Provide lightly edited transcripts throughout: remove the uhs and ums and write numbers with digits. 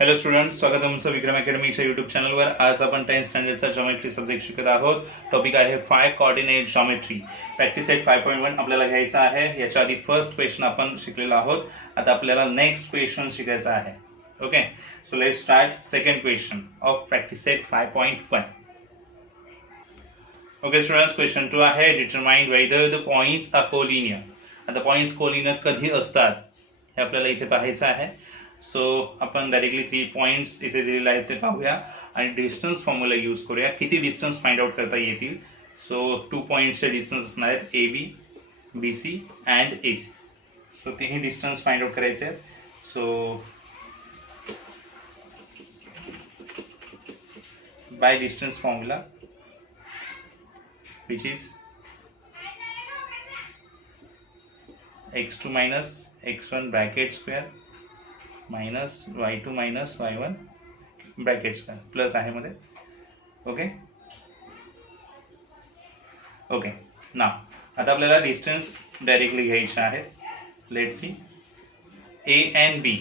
Hello students, स्वागत आहे तुमचं विक्रम अकॅडमीच्या यूट्यूब चॅनलवर. आज आपण 10th स्टँडर्डचा जॉमेट्री सब्जेक्ट शिकत आहोत. टॉपिक आहे 5 कोऑर्डिनेट जॉमेट्री. प्रॅक्टिस सेट 5.1 आपल्याला घ्यायचा आहे. याच्या आधी फर्स्ट क्वेश्चन आपण शिकलेलो आहोत. आता आपल्याला नेक्स्ट क्वेश्चन शिकायचा आहे. Okay, so let's start second question of practice set 5.1. Okay students, question 2 आहे determine whether the points are collinear. आता पॉइंट्स कोलिनियर कधी असतात हे आपल्याला इथे पाहायचं आहे. सो आपण डायरेक्टली 3 पॉइंट्स इथे दिलेले आहेत ते पाहूया आणि डिस्टन्स फॉर्म्युला यूज करूया. किती डिस्टन्स फाइंड आउट करता येतील. सो 2 पॉइंट्सचे डिस्टन्स असणार आहेत A B, B C and A C. So तिन्ही डिस्टन्स फाइंड आउट करायचे आहेत. So by distance formula which is x2 minus x1 bracket square minus y2 minus y1 bracket square plus आहे मध्ये. ओके ओके ना आता आपल्याला distance directly घ्यायचे आहेत. Let's see A and B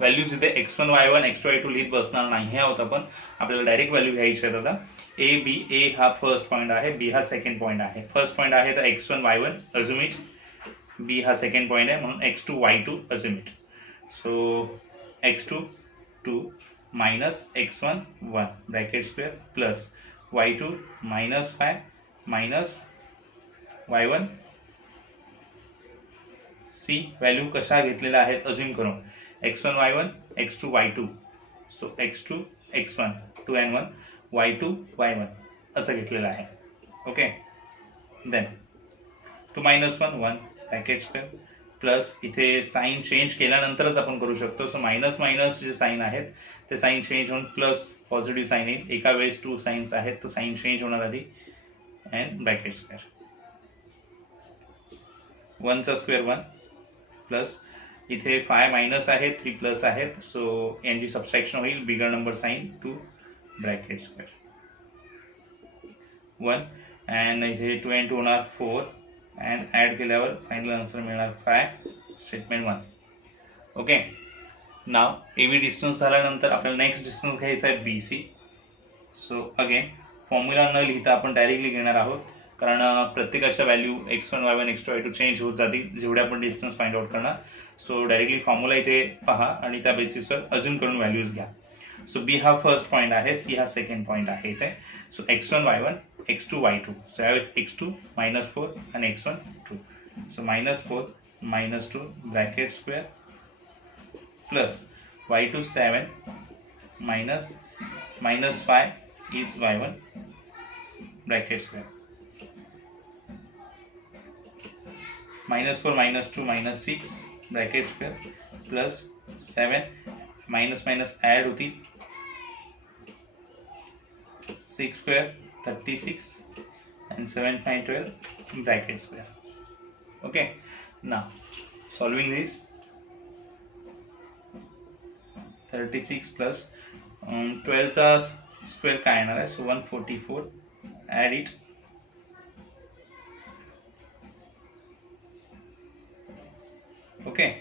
values इथे x1 y1 x2 y2 लिहित बसणार नाही आहोत आपण. आपल्याला डायरेक्ट व्हॅल्यू घ्यायची आहेत. आता ए बी, ए हा फर्स्ट पॉइंट आहे, बी हा सेकंड पॉइंट आहे. फर्स्ट पॉइंट आहे तर x1 y1 assume it. B हा सेकंड पॉइंट आहे म्हणून x2 y2 assume it. So x2 2 minus x1 1 bracket square plus y2 minus 5 minus y1 C value कशा घेतलेल्या आहेत अज्युम करून x1 y1 x2 y2. So x2 x1 2 and 1 y2 y1 असं घेतलेलं आहे. Okay, then 2 minus 1 1 bracket square plus इथे sign change केल्यानंतरच आपण करू शकतो. सो मायनस मायनस जे साईन आहेत ते साईन चेंज होऊन प्लस पॉझिटिव्ह साईन येईल. एका वेळेस 2 साईन्स आहेत तर साईन चेंज होणार आधी अँड ब्रॅकेट स्क्वेअर 1चा स्क्वेअर 1 प्लस इथे 5 मायनस आहे 3 प्लस आहेत. सो यांची सबस्ट्रॅक्शन होईल. Bigger number sign 2 bracket square 1 and इथे 2 and 2 होणार 4 अँड ॲड केल्यावर फायनल आन्सर मिळणार 5 statement 1. Okay, now A B distance झाल्यानंतर आपल्याला नेक्स्ट डिस्टन्स घ्यायचा आहे B C. So again formula न लिहिता आपण डायरेक्टली घेणार आहोत कारण प्रत्येकाच्या value x1 y1 x2 y2 change होत जातील जेवढे आपण डिस्टन्स फाइंड आउट करणार. सो डायरेक्टली फॉर्म्युला इथे पहा आणि त्या बेसिसवर अजून करून व्हॅल्यूज घ्या. सो बी हा फर्स्ट पॉइंट आहे, सी हा सेकंड पॉइंट आहे इथे. सो x1 y1 x2 y2. सो यावेळेस x2 मायनस 4 आणि x1 2. So minus 4 minus 2 bracket square plus y2 7 minus minus 5 is y1 bracket square minus 4 minus 2 minus 6 bracket square plus 7 minus minus add होतील 6 square 36 and 7 5 12 bracket square. Okay, now solving this 36 plus 12 चा स्क्वेअर काय येणार आहे. So 144 add it okay.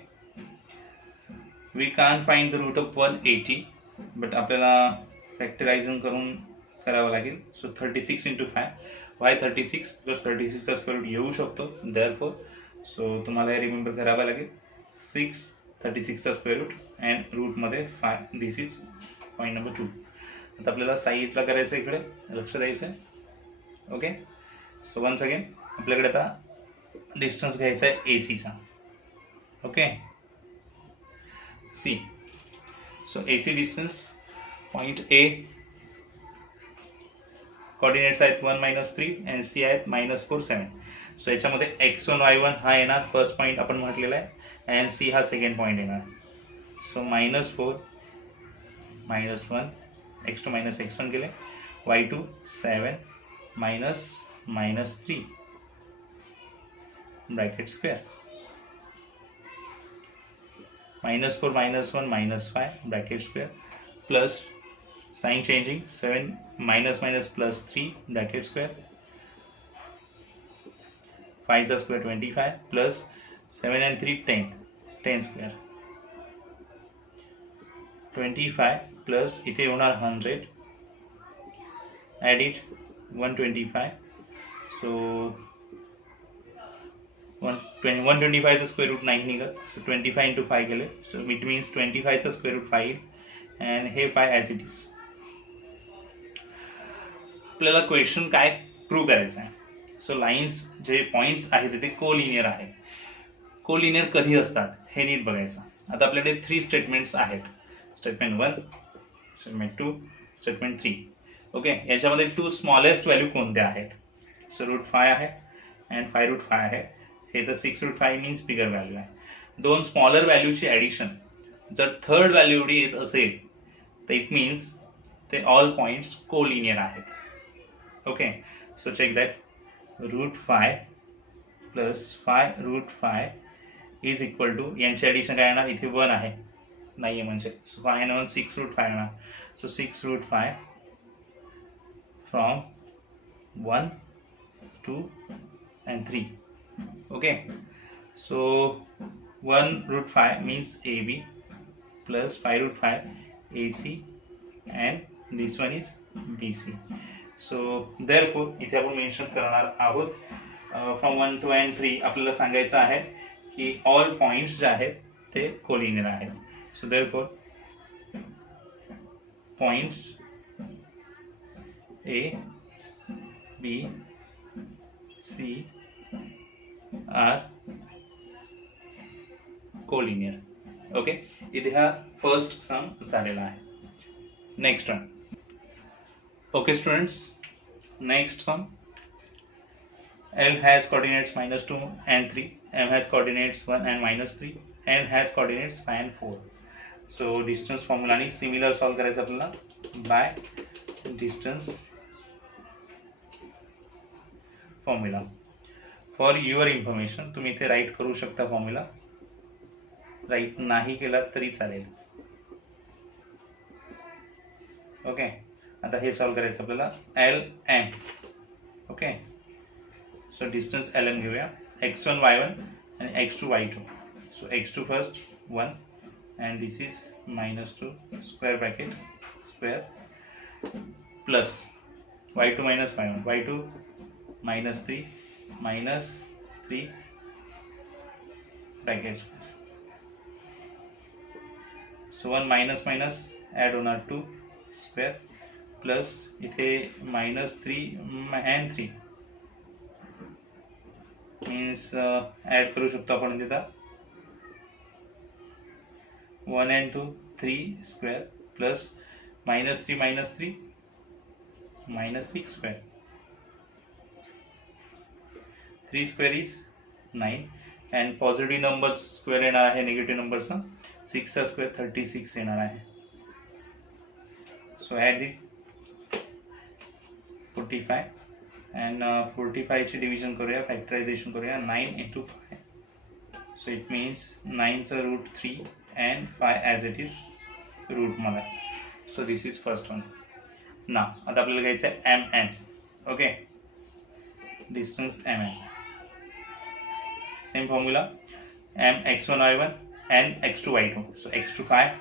We can find the root of 180 but आपल्याला factorising करून करावं लागेल. So 36 into 5. Why 36 because 36चा स्क्वेअर रूट येऊ शकतो देअरफॉर. सो तुम्हाला हे रिमेंबर करावं लागेल 6 36चा स्क्वेअर रूट अँड रूटमध्ये 5. This is point number 2. आता आपल्याला साईडला करायचं इकडे लक्ष द्यायचं आहे. ओके, सो वन्स अगेन आपल्याकडे आता डिस्टन्स घ्यायचा आहे ए सीचा. Okay, C. So A C distance point A coordinates आहेत 1 minus 3 and सी आहेत -4 7. सो याच्यामध्ये x1 y1 हा येणार फर्स्ट पॉईंट आपण म्हटलेला आहे अँड सी हा सेकंड पॉईंट येणार. सो -4 -1 x2 मायनस x1 केले y2 7 minus -3 bracket square -4 -1 -5 bracket square plus sign changing 7 minus minus plus 3 bracket square 5 चा square 25 plus 7 and 3 10 10 square 25 plus इथे होणार 100, ॲड इट 125. सो 125चं स्क्वेअर रूट नाही निघत, सो 25 इंटू 5 केलं, so it means 25चं square root 5 and हे 5 as it is. आपल्याला क्वेश्चन काय प्रूव्ह करायचं आहे. सो लाईन्स जे पॉईंट्स आहेत ते कोलिनियर आहे. कोलिनियर कधी असतात हे नीट बघायचं. आता आपल्याकडे 3 स्टेटमेंट्स आहेत, स्टेटमेंट 1, स्टेटमेंट 2, स्टेटमेंट 3. ओके, याच्यामध्ये 2 स्मॉलेस्ट व्हॅल्यू कोणत्या आहेत. सो रूट 5 आहे अँड 5 रूट 5 आहे. हे तर 6 रूट 5 मीन्स बिगर व्हॅल्यू आहे. 2 स्मॉलर व्हॅल्यूची ॲडिशन जर थर्ड व्हॅल्यू एवढी येत असेल तर इट मीन्स ते ऑल पॉईंट्स कोलिनियर आहेत. Okay, so check that. Root 5 plus 5 root 5 is equal to, यांची ॲडिशन काय येणार, इथे 1 आहे नाही आहे म्हणजे, सो 5 आणि 1 6 रूट 5 येणार. सो 6 रूट 5 फ्रॉम 1, 2 and 3. Okay, so 1 root 5 means AB plus 5 root 5 AC and this one is BC. So therefore इथे आपण मेन्शन करणार आहोत फ्रॉम 1, 2 and 3 आपल्याला सांगायचं आहे की ऑल पॉइंट्स जे आहेत ते कोलिनियर आहेत. सो therefore points A, B, C are collinear. Okay, इथे हा फर्स्ट सम झालेला आहे. Next one. Okay students, next some. L has coordinates -2 and 3, M has coordinates 1 and -3, N has coordinates 5 and 4. So distance फॉर्म्युलाने सिमिलर सॉल्व करायचं आपल्याला by distance formula. For your information तुम्ही इथे राईट करू शकता फॉर्म्युला, राईट नाही केला तरी चालेल. ओके, आता हे सॉल्व करायचं आपल्याला. L M. Okay, so distance L M घेऊया. x1 y1 आणि x2 y2. So x2 first 1 and this is -2 square bracket square plus y2 minus y1, y2 -3 bracket square. So 1 minus minus add होणार 2 square plus इथे -3 and 3 means add करू शकतो आपण तिथं 1 and 2 3 square plus -3 -6 square. 3 square is 9 and positive numbers square येणार आहे निगेटिव्ह नंबरचा. 6 चा स्क्वेअर 36 येणार आहे. सो ॲड दी 45 and 45 ची डिव्हिजन करूया, फॅक्टरायझेशन करूया. 9 into 5, so it means 9 चा रूट 3 and 5 as it is root मध्ये. So this is first one. Now आता आपल्याला घ्यायचं आहे MN. Okay, distance MN. Same formula. M x1 y1 and x2 y2. So x2 5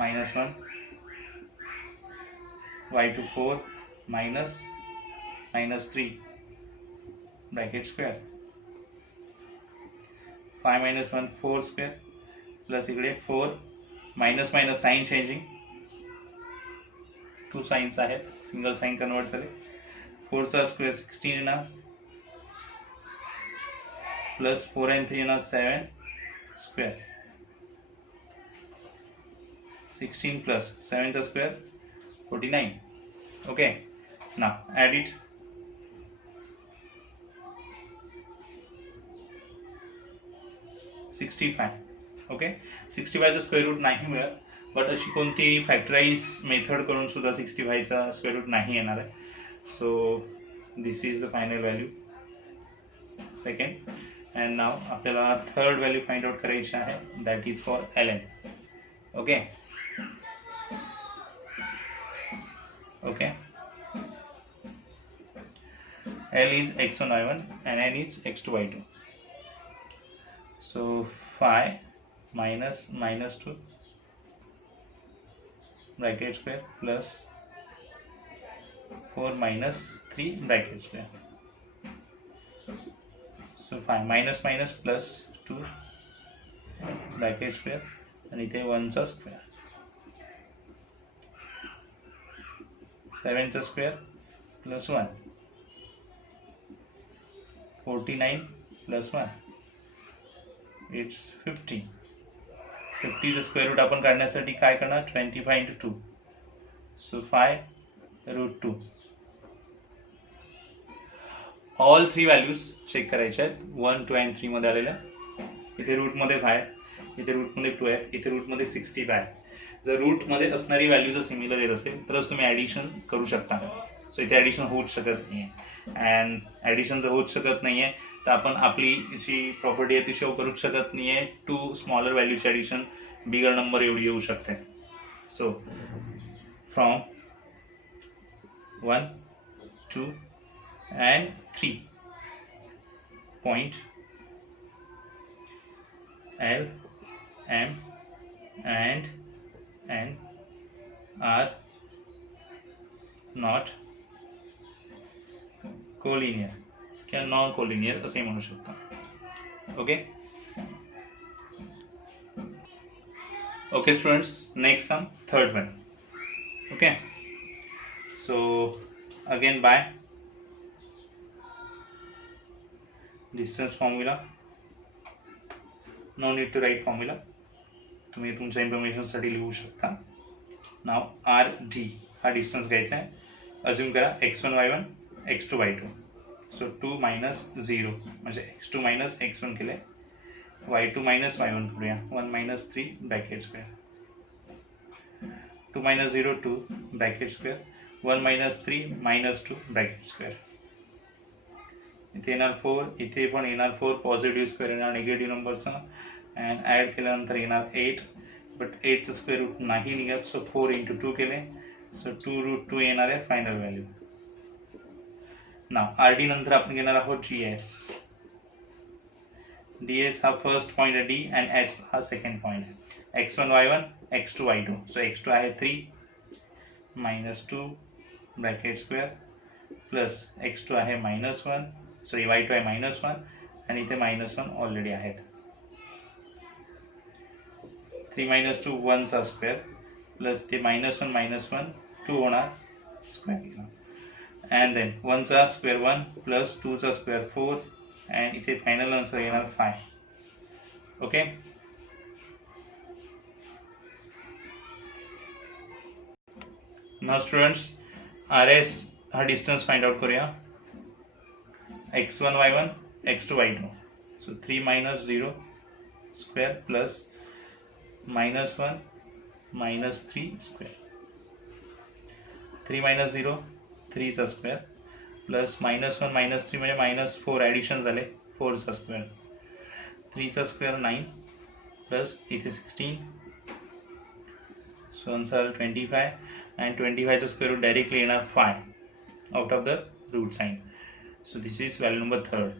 -1 y2 4 -3 bracket square. 5 minus 1 4 square प्लस इकडे 4 minus minus sign changing, 2 signs आहेत, single sign convert झाले. 4 चा स्क्वेअर 16 येणार प्लस 4 and 3 येणार 7 स्क्वेअर. 16 प्लस 7 चा square 49. Okay, now add it. Okay, 65चा square root नाही मिळत, बट अशी कोणती फॅक्टराइज मेथड करून सुद्धा 65चा स्क्वेअर रूट नाही येणार आहे. सो this is the final value second. And now आपल्याला थर्ड व्हॅल्यू फाइंड आउट करायची आहे, that is for LN. Okay okay, L is x1 y1 and N is x2 y2. So 5 minus -2 bracket square plus 4 minus 3 bracket square. So 5 minus minus plus 2 bracket square आणि इथे 1 चा square, 7 चा square plus 1, 49 plus 1 it's 50. 50चं square root आपण काढण्यासाठी काय करणार, 25 into 2, so 5√2. All 3 values check करायच्या आहेत, 1, 2 and 3 मध्ये आलेल्या. इथे रूटमध्ये 5, इथे रूटमध्ये 2 आहेत, इथे रूटमध्ये 65. जर रूटमध्ये असणारी व्हॅल्यू जर सिमिलर येत असेल तरच तुम्ही ॲडिशन करू शकता. सो इथे ॲडिशन होऊच शकत नाही आहे. अँड ॲडिशन जर होऊच शकत नाही आहे तर आपण आपली जी प्रॉपर्टी आहे ती शो करूच शकत नाही आहे. 2 स्मॉलर व्हॅल्यूची ॲडिशन बिगर नंबर एवढी येऊ शकते. सो फ्रॉम 1, 2 and 3 point L, M and N are not collinear किंवा नॉन कोलिनियर असे म्हणू शकता. Okay okay students, next sum, third one. Okay, so again by distance formula, no need to write formula, तुम्ही तुमच्या इन्फॉर्मेशनसाठी लिहू शकता. नाव आर डी हा डिस्टन्स घ्यायचा आहे. अज्युम करा x1 y1 x2 y2. सो 2 minus 0 म्हणजे x2 minus x1 केले, y2 minus y1 करूया, 1 minus 3 ब्रॅकेट स्क्वेअर, 2 minus 0 2 ब्रॅकेट स्क्वेअर, 1 minus 3 minus 2 ब्रॅकेट स्क्वेअर. इथे येणार 4, इथे पण येणार 4, पॉझिटिव्ह स्क्वेअर येणार निगेटिव्ह नंबरचा, अँड ॲड केल्यानंतर येणार 8, बट 8चं स्क्वेअर रूट नाही निघत. सो 4 into 2 केले, सो 2√2 येणार आहे फायनल व्हॅल्यू. नाव आर डी नंतर आपण घेणार आहोत जी एस. डी एस हा फर्स्ट पॉईंट आहे डी, अँड एस हा सेकंड पॉईंट आहे. x1 y1 x2 y2. So x2 आहे 3 -2 ब्रॅकेट स्क्वेअर प्लस x2 आहे -1, सॉरी y2 आहे -1 आणि इथे -1 ऑलरेडी आहेत. 3 - 2 1 चा स्क्वेअर प्लस ते -1 2 होणार स्क्वेअर, अँड देन 1 चा स्क्वेअर 1 प्लस 2 चा स्क्वेअर 4, अँड इथे फायनल आन्सर येणार 5. Okay, now students R S हा डिस्टन्स फाइंड आउट करूया. x1 y1 x2 y2. सो 3 minus 0 स्क्वेअर प्लस -1 -3 स्क्वेअर, 3 minus 0 3 चा स्क्वेअर प्लस -1 -3 म्हणजे -4 ॲडिशन झाले, 4 चा स्क्वेअर, 3 चा स्क्वेअर 9 प्लस इथे 16, सो आन्सर 25, अँड 25 चा स्क्वेअर रूट डायरेक्टली येणार 5 out of the root sign. So this is value number 3.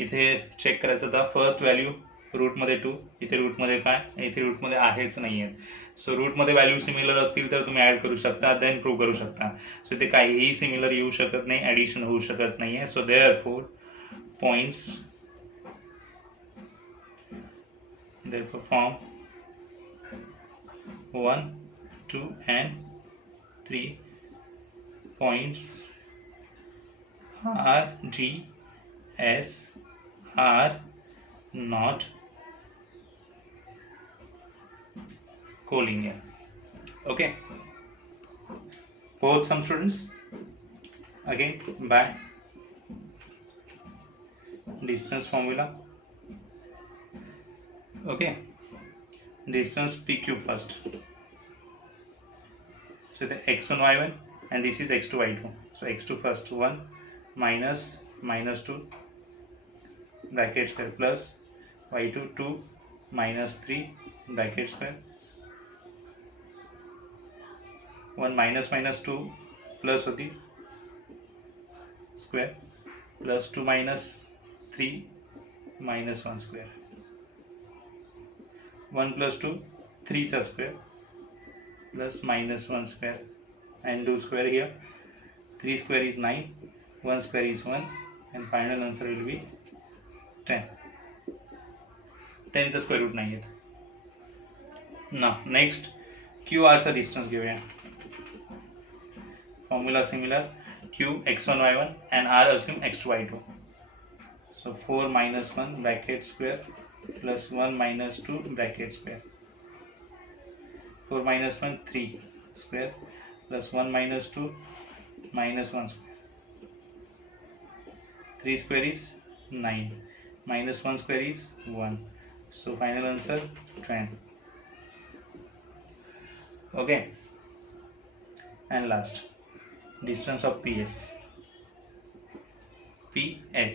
इथे चेक करायचं होता, फर्स्ट व्हॅल्यू रूटमध्ये 2, इथे रूटमध्ये 5, इथे रूटमध्ये आहेच नाही आहेत. सो रूटमध्ये व्हॅल्यू सिमिलर असतील तर तुम्ही ॲड करू शकता, देन प्रूव्ह करू शकता. सो इथे काहीही सिमिलर येऊ शकत नाही, ॲडिशन होऊ शकत नाही आहे. सो देअरफॉर पॉईंट्स therefore from 1, 2 and 3 points R, G, S are not collinear. Okay, both some students again by distance formula. Okay, distance PQ first. So the x1 y1 and this is x2 y2. So x2 first 1 minus -2 bracket square plus y2 2 -3 bracket square, 1 -2 plus होती square plus 2 -3 -1 square, 1 + 2 3 चा square plus minus 1 square and do square here. 3 square is 9, 1 square is 1, and final answer will be 10. 10चा square root नाही येत. Now next QR चा distance घेऊया. Formula similar, Q x1 y1 and R assume x2 y2. So 4 minus 1 bracket square plus 1 minus 2 bracket square. 4 minus 1 3 square plus 1 minus 2 minus 1 square. 3 square is 9, minus 1 square is 1. So final answer 20. Okay. And last, distance of PS. PR.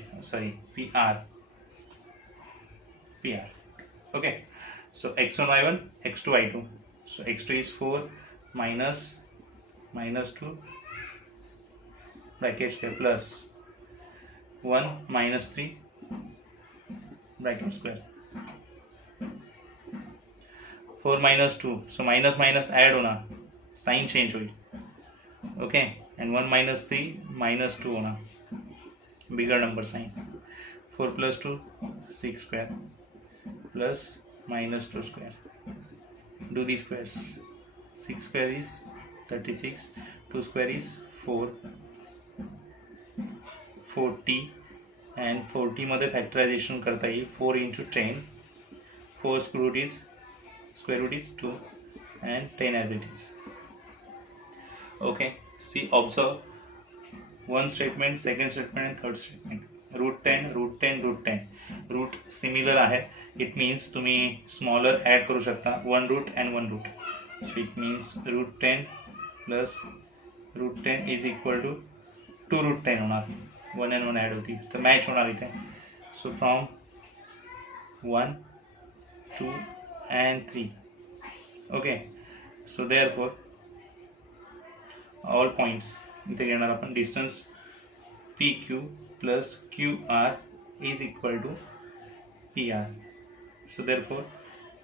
Okay. So x1 y1, x2 y2. So x2 is 4 minus 2 bracket square plus 1 minus 3 bracket square. 4 minus 2, so minus minus add होना, sign change हुई. Okay, and 1 minus 3 minus 2 होना, bigger number sign. 4 plus 2 6 square plus minus 2 square. Do these squares. 6 square is 36, 2 square is 4, 40, and 40 मध्ये फॅक्टरायझेशन करता येईल. 4 into 10, 4 square root is 2 and 10 as it is. Okay, see, observe one statement, second statement and third statement. root 10, root 10, root 10. Root similar आहे. It means तुम्ही smaller add करू शकता, one root and one root. So it means root 10 plus root 10 is equal to 2 root 10 होणार. 1 and 1 add होती तर match होणार इथे. So from 1, 2 and 3. Okay, so therefore all points इथे घेणार आपण. Distance PQ plus QR is equal to PR. So therefore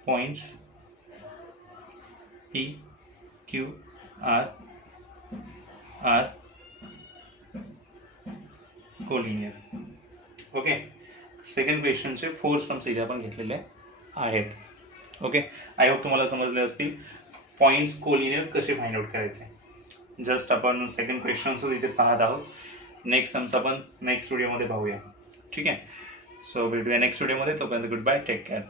points P, Q, R are collinear. Okay, second क्वेश्चनचे 4 sums इथे आपण घेतलेले आहेत. ओके, आय होप तुम्हाला समजले असतील पॉइंट्स कोलिनियर कसे फाइंड आउट करायचे. जस्ट आपण सेकंड क्वेश्चन्स इथे पाहत आहोत. नेक्स्ट सम्स आपण नेक्स्ट व्हिडिओमध्ये पाहूया. ठीक आहे, सो भेटूया नेक्स्ट व्हिडिओमध्ये. तोपर्यंत गुड बाय, टेक केअर.